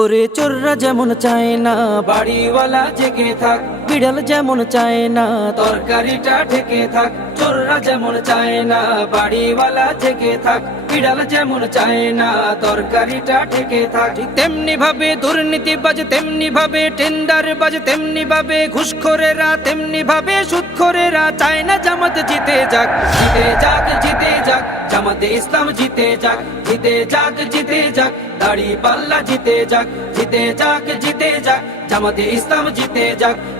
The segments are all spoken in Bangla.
ওরে চোররা যেমন চায় না বাড়িওয়ালা জেগে থাক বিড়াল যেমন চায় না তরকারিটা ঢেকে থাক চোররা যেমন চায় না বাড়িওয়ালা জেগে থাক বিড়াল যেমন চায় না তরকারিটা ঢেকে থাক তেমনি ভাবে দুর্নীতি বাজে তেমনি ভাবে টেন্ডার বাজে তেমনি ভাবে ঘুষখোরেরা তেমনি ভাবে সুৎখোরেরা চায় না জামাত জিতে যাক জিতে যাক জিতে যাক জামাতে ইসলাম জিতে যাক জিতে যাক জিতে যাক দাড়ি পাল্লা জিতে যাক জিতে যাক জিতে যাক জামাতে ইসলাম জিতে যাক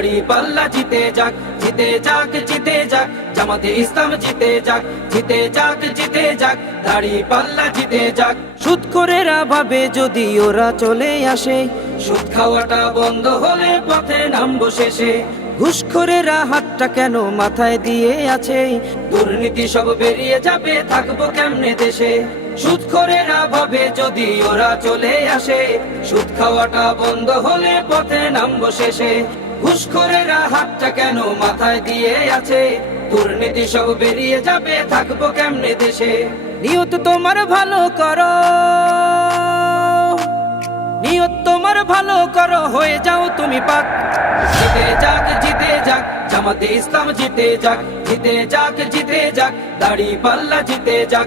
দাড়ি পাল্লা জিতে যাক জিতে যাক জিতে যাক জামাতে ইসলাম জিতে যাক জিতে যাক জিতে যাক দাড়ি পাল্লা জিতে যাক সুদ করে ভাবে যদি ওরা চলে আসে সুদ খাওয়াটা বন্ধ হলে পথে নামবো শেষে ঘুষখোরেরা হাতটা কেন মাথায় দিয়ে আছে দুর্নীতি সব বেরিয়ে যাবে থাকবো কেমনে দেশে সুদ খোরেরা ভাবে যদি ওরা চলে আসে সুদ খাওয়াটা বন্ধ হলে পথে নামবো শেষে ঘুষখোরেরা হাতটা কেন মাথায় দিয়ে আছে দুর্নীতি সব বেরিয়ে যাবে থাকবো কেমনে দেশে নিয়ত তোমার ভালো করো নিয়ত তোমার ভালো করো হয়ে যাও তুমি পাক জিতে যাক জিতে যাক জামাতে ইসলাম জিতে যাক জিতে যাক জিতে যাক দাড়ি পাল্লা জিতে যাক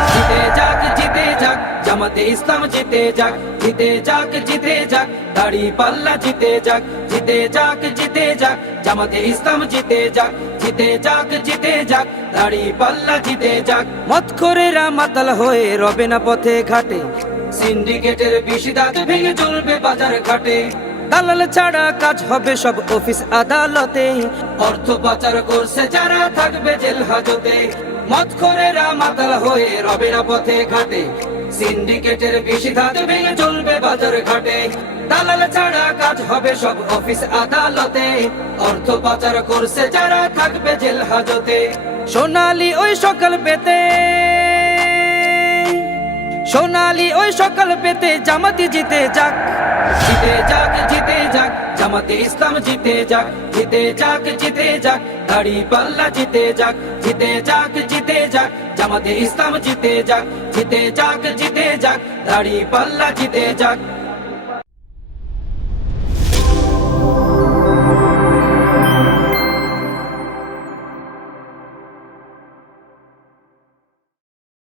জামাতে ইসলাম জিতে যাক জিতে যাক জিতে যাক দাড়ি পাল্লা জিতে যাক জিতে যাক জিতে যাক জামাতে ইসলাম জিতে যাক জিতে যাক জিতে যাক দাড়ি পাল্লা জিতে যাক মত করে রামাতাল হয়ে রবে না পথে ঘাটে সিন্ডিকেটের বেশি দাঁত ভেঙে চলবে বাজার ঘাটে দালাল ছাড়া কাজ হবে সব অফিস আদালতে অর্থ পাচার করছে যারা থাকবে জেল হাজতে মত করে রামাতাল হয়ে রবে না পথে ঘাটে সিন্ডিকেটের বেশি ধাত ভেঙে চলবে বাজার ঘটে দালাল ছাড়া কাজ হবে সব অফিস আদালতে অর্থ পাচার করছে যারা থাকবে জেল হাজতে সোনালি ওই সকাল পেতে সোনালি ওই সকাল পেতে জামাতি জিতে যাক জিতে যাক জিতে যাক জামাতে ইসলাম জিতে যাক জিতে যাক জিতে যাক দাড়ি পাল্লা জিতে যাক জিতে যাক জিতে যাক জামাতে ইসলাম জিতে যাক জিতে যাক জিতে যাক দাড়ি পাল্লা জিতে যাক